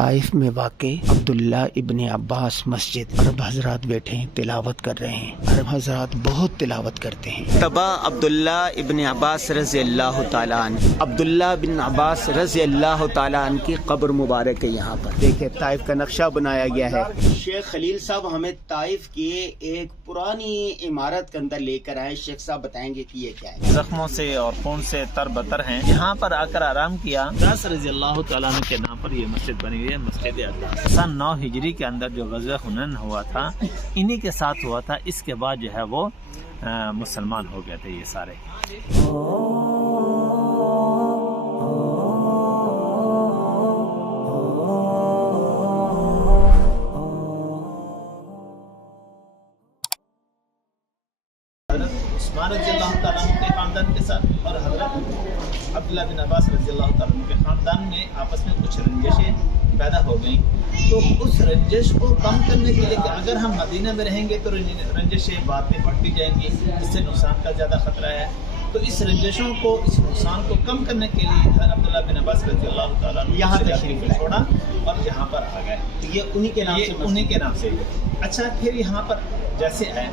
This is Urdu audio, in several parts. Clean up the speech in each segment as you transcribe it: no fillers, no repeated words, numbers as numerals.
طائف میں واقع عبداللہ ابن عباس مسجد، عرب حضرات بیٹھے ہیں تلاوت کر رہے ہیں۔ عرب حضرات بہت تلاوت کرتے ہیں۔ تبا عبداللہ ابن عباس رضی اللہ تعالیٰ عنہ، عبداللہ بن عباس رضی اللہ تعالیٰ عنہ کی قبر مبارک ہے۔ یہاں پر دیکھیں طائف کا نقشہ بنایا گیا ہے۔ شیخ خلیل صاحب ہمیں طائف کی ایک پرانی عمارت کے اندر لے کر آئے۔ شیخ صاحب بتائیں گے کہ یہ کیا ہے؟ زخموں سے اور خون سے تر بتر ہیں، یہاں پر آ کر آرام کیا۔ عباس رضی اللہ تعالیٰ عنہ کے نام پر یہ مسجد بنی ہوئی ہے، مسجد عباس۔ سن 9 ہجری کے اندر جو غزوہ حنین ہوا تھا انہی کے ساتھ ہوا تھا۔ اس کے بعد جو ہے وہ مسلمان ہو گئے تھے یہ سارے۔ عثمان رضی اللہ تعالیٰ عنہ کے خاندان کے ساتھ اور حضرت عبداللہ بن عباس رضی اللہ تعالیٰ عنہ کے خاندان میں آپس میں کچھ رنجشیں پیدا ہو گئیں، تو اس رنجش کو کم کرنے کے لیے کہ اگر ہم مدینہ میں رہیں گے تو رنجشیں بعد میں بڑھتی جائیں گی، اس سے نقصان کا زیادہ خطرہ ہے، تو اس رنجشوں کو، اس نقصان کو کم کرنے کے لیے عبداللہ بن عباس رضی اللہ تعالیٰ عنہ یہاں تشریف چھوڑا اور یہاں پر آ گئے۔ یہ انہی کے نام سے اچھا پھر یہاں پر جیسے آئے،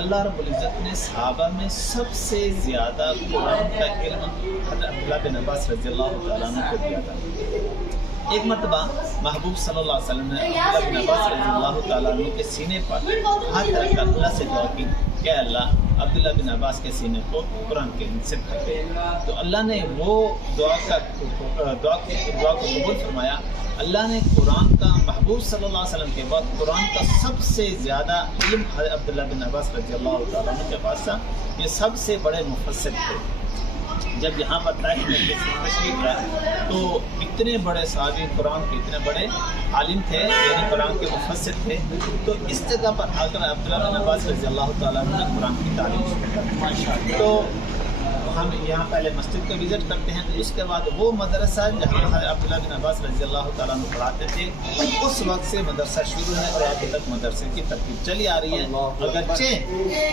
اللہ رب العزت نے صحابہ میں سب سے زیادہ قرآن کا علم حضرت عبداللہ بن عباس رضی اللہ تعالیٰ عنہ کو دیا تھا۔ ایک مرتبہ محبوب صلی اللہ علیہ وسلم نے عبداللہ بن عباس رضی اللہ تعالیٰ عنہ کے سینے پر ہاتھ رکھ کر اللہ سے دعا کی کہ اللہ عبداللہ بن عباس کے سینے کو قرآن کے علم سے بھر دے۔ تو اللہ نے وہ دعا کو قبول فرمایا۔ اللہ نے قرآن کا، محبوب صلی اللہ علیہ وسلم کے بعد قرآن کا سب سے زیادہ علم عبداللہ بن عباس رضی اللہ تعالیٰ عنہ کے پاس تھا۔ یہ سب سے بڑے مفسر تھے۔ جب یہاں پر طائف میں تشریف لائے تو اتنے بڑے صحابی قرآن کے اتنے بڑے عالم تھے، یعنی قرآن کے مفسر تھے، تو اس جگہ پر آ کر عبداللہ بن عباس رضی اللہ تعالیٰ عنہ نے قرآن کی تعلیم شروع کی۔ تو ہم یہاں پہلے مسجد کو وزٹ کرتے ہیں، تو اس کے بعد وہ مدرسہ جہاں عبداللہ بن عباس رضی اللہ تعالیٰ عنہ پڑھاتے تھے، اس وقت سے مدرسہ شروع ہے اور ابھی تک مدرسے کی ترتیب چلی آ رہی ہے۔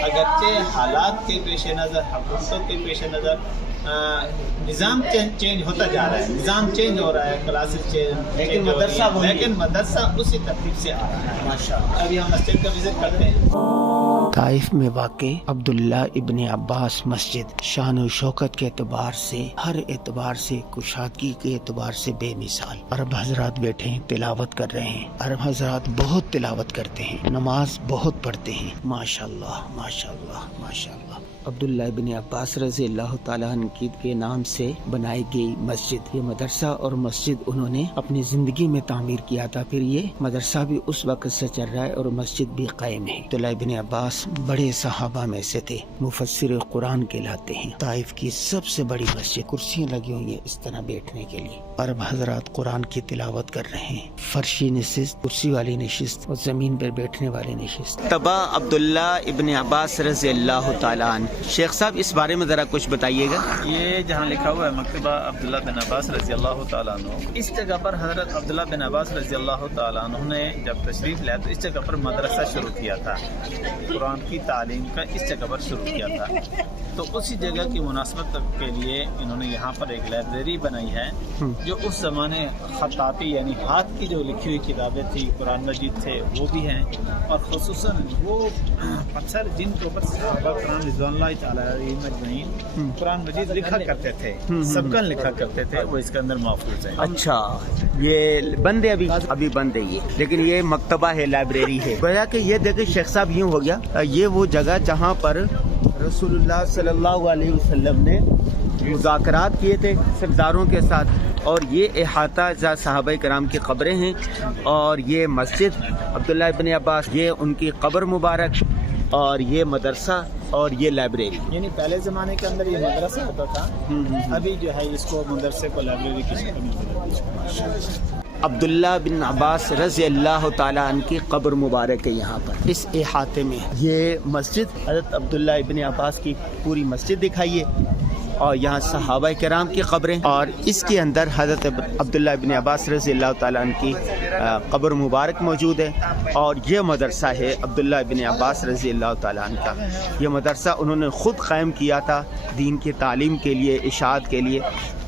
اگرچہ حالات کے پیش نظر، حکومتوں کے پیش نظر نظام چینج ہوتا جا رہا ہے، نظام چینج ہو رہا ہے، کلاسز چینج، لیکن مدرسہ اسی ترتیب سے آ رہا ہے۔ ماشاءاللہ ابھی ہم مسجد کا وزٹ کرتے ہیں۔ طائف میں واقع عبداللہ ابن عباس مسجد شان و شوکت کے اعتبار سے، ہر اعتبار سے، کشادگی کے اعتبار سے بے مثال۔ عرب حضرات بیٹھے ہیں تلاوت کر رہے ہیں۔ عرب حضرات بہت تلاوت کرتے ہیں، نماز بہت پڑھتے ہیں۔ ماشاءاللہ ماشاءاللہ ماشاءاللہ۔ عبداللہ ابن عباس رضی اللہ تعالیٰ عنہ کے نام سے بنائی گئی مسجد، یہ مدرسہ اور مسجد انہوں نے اپنی زندگی میں تعمیر کیا تھا۔ پھر یہ مدرسہ بھی اس وقت سے چل رہا ہے اور مسجد بھی قائم ہے۔ عبداللہ ابن عباس بڑے صحابہ میں سے تھے، مفسر قرآن کہلاتے ہیں۔ طائف کی سب سے بڑی مسجد، کرسیاں لگی ہوئی ہیں اس طرح بیٹھنے کے لیے۔ عرب حضرات قرآن کی تلاوت کر رہے ہیں، فرشی نشست، کرسی والی نشست اور زمین پر بیٹھنے والی نشست۔ تبا عبداللہ ابن عباس رضی اللہ تعالیٰ عنہ، شیخ صاحب اس بارے میں ذرا کچھ بتائیے گا۔ یہ جہاں لکھا ہوا ہے مکتبہ عبداللہ بن عباس رضی اللہ تعالیٰ عنہ، اس جگہ پر حضرت عبداللہ بن عباس رضی اللہ تعالیٰ عنہ نے جب تشریف لیا تو اس جگہ پر مدرسہ شروع کیا تھا، قرآن کی تعلیم کا اس جگہ پر شروع کیا تھا۔ تو اسی جگہ کی مناسبت کے لیے انہوں نے یہاں پر ایک لائبریری بنائی ہے، جو اس زمانے خطاطی یعنی ہاتھ کی جو لکھی ہوئی کتابیں تھی، قرآن مجید تھے وہ بھی ہیں، اور خصوصاً وہ پتھر جن کے اوپر صحابہ کرام رضوان اللہ تعالیٰ علیہم اجمعین قرآن مجید لکھا کرتے تھے، سبقاً لکھا کرتے تھے، وہ اس کے اندر محفوظ ہے۔ اچھا، یہ بند ہے، ابھی بند ہے یہ، لیکن یہ مکتبہ ہے، لائبریری ہے۔ گویا کہ یہ دیکھیں شیخ صاحب یوں ہو گیا، یہ وہ جگہ جہاں پر رسول اللہ صلی اللہ علیہ وسلم نے مذاکرات کیے تھے سرداروں کے ساتھ، اور یہ احاطہ جہاں صحابہ کرام کی قبریں ہیں، اور یہ مسجد عبداللہ ابن عباس، یہ ان کی قبر مبارک، اور یہ مدرسہ اور یہ لائبریری۔ یعنی پہلے زمانے کے اندر یہ مدرسہ ہوتا تھا، ابھی جو ہے اس کو مدرسے کو لائبریری کی شکل میں بدل دیا۔ عبداللہ بن عباس رضی اللہ تعالیٰ عنہ کی قبر مبارک ہے یہاں پر، اس احاطے میں یہ مسجد حضرت عبداللہ ابن عباس کی پوری مسجد دکھائیے، اور یہاں صحابہ کرام کی قبریں، اور اس کے اندر حضرت عبداللہ ابن عباس رضی اللہ تعالیٰ عنہ کی قبر مبارک موجود ہے، اور یہ مدرسہ ہے عبداللہ ابن عباس رضی اللہ تعالیٰ عنہ کا۔ یہ مدرسہ انہوں نے خود قائم کیا تھا دین کی تعلیم کے لیے، اشاعت کے لیے،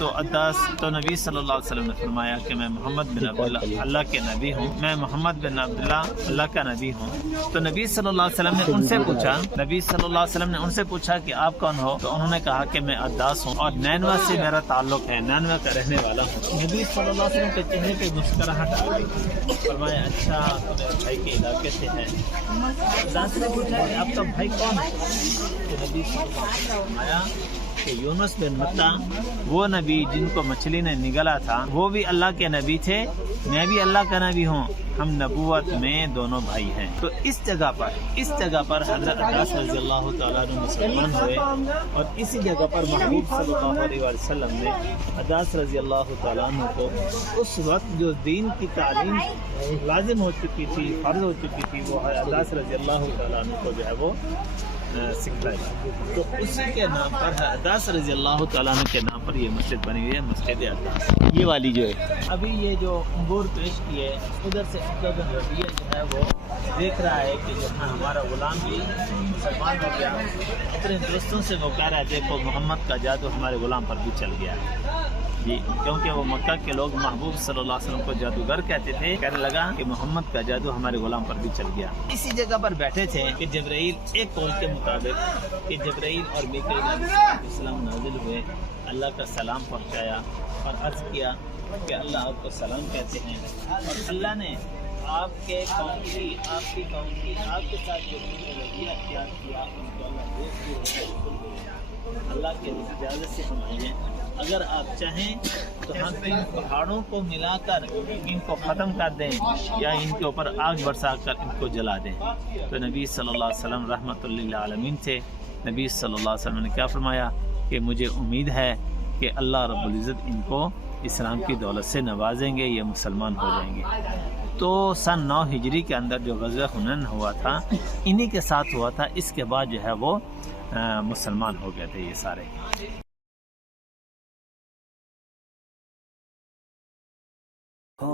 تو نبی صلی اللہ علیہ وسلم نے فرمایا کہ میں محمد بن عبداللہ اللہ کے نبی ہوں، میں محمد بن عبداللہ اللہ کا نبی ہوں۔ تو نبی صلی اللہ علیہ وسلم نے ان سے پوچھا، کہ آپ کون ہو؟ تو انہوں نے کہا کہ میں عداس ہوں اور نینوا سے میرا تعلق ہے، نینوا کا رہنے والا ہوں۔ نبی صلی اللہ علیہ وسلم کے چہرے پہ مسکراہٹ آ گئی، فرمایا اچھا تو میرے بھائی کے علاقے سے ہے۔ عداس نے پوچھا کہ آپ کا بھائی کون ہے؟ تو نبی صلی اللہ علیہ وسلم نے فرمایا کہ یونس بن متا، وہ نبی جن کو مچھلی نے نگلا تھا، وہ بھی اللہ کے نبی تھے، میں بھی اللہ کا نبی ہوں، ہم نبوت میں دونوں بھائی ہیں۔ تو اس جگہ پر حضرت عباس رضی اللہ تعالیٰ عنہ مسلمان ہوئے، اور اسی جگہ پر محبوب صلی اللہ علیہ وسلم نے عباس رضی اللہ تعالیٰ عنہ کو اس وقت جو دین کی تعلیم لازم ہو چکی تھی، فرض ہو چکی تھی، وہ عباس رضی اللہ تعالیٰ عنہ کو جو ہے وہ سکھلائی۔ تو اسی کے نام پر عباس رضی اللہ تعالیٰ عنہ کے نام پر یہ مسجد بنی ہوئی ہے، مسجد عباس۔ یہ والی جو ہے ابھی یہ جو انگور پیش کیے، ادھر سے عبدہ بن ربیعہ جو ہے وہ دیکھ رہا ہے کہ جو ہے ہمارا غلام بھی مسلمان ہو گیا، اپنے دوستوں سے وہ کہہ رہا ہے دیکھو محمد کا جادو ہمارے غلام پر بھی چل گیا جی، کیونکہ وہ مکہ کے لوگ محبوب صلی اللہ علیہ وسلم کو جادوگر کہتے تھے، کہنے لگا کہ محمد کا جادو ہمارے غلام پر بھی چل گیا۔ اسی جگہ پر بیٹھے تھے کہ جبرائیل، ایک قول کے مطابق کہ جبرائیل اور میکائیل علیہ السلام نازل ہوئے، اللہ کا سلام پہنچایا اور عرض کیا کہ اللہ آپ کو سلام کہتے ہیں، اور اللہ نے آپ کے قوم کی، آپ کی قوم کی، آپ کے ساتھ جو رویہ اختیار کیا ان کو اللہ دیکھ کے اللہ کے اجازت سے ہم آئے ہیں، اگر آپ چاہیں تو ہم ان پہاڑوں کو ملا کر ان کو ختم کر دیں یا ان کے اوپر آگ برسا کر ان کو جلا دیں۔ تو نبی صلی اللہ علیہ وسلم رحمۃ للعالمین تھے، نبی صلی اللہ علیہ وسلم نے کیا فرمایا کہ مجھے امید ہے کہ اللہ رب العزت ان کو اسلام کی دولت سے نوازیں گے، یہ مسلمان ہو جائیں گے۔ تو سن 9 ہجری کے اندر جو غزوہ حنین ہوا تھا انہی کے ساتھ ہوا تھا، اس کے بعد جو ہے وہ مسلمان ہو گئے تھے یہ سارے۔ Oh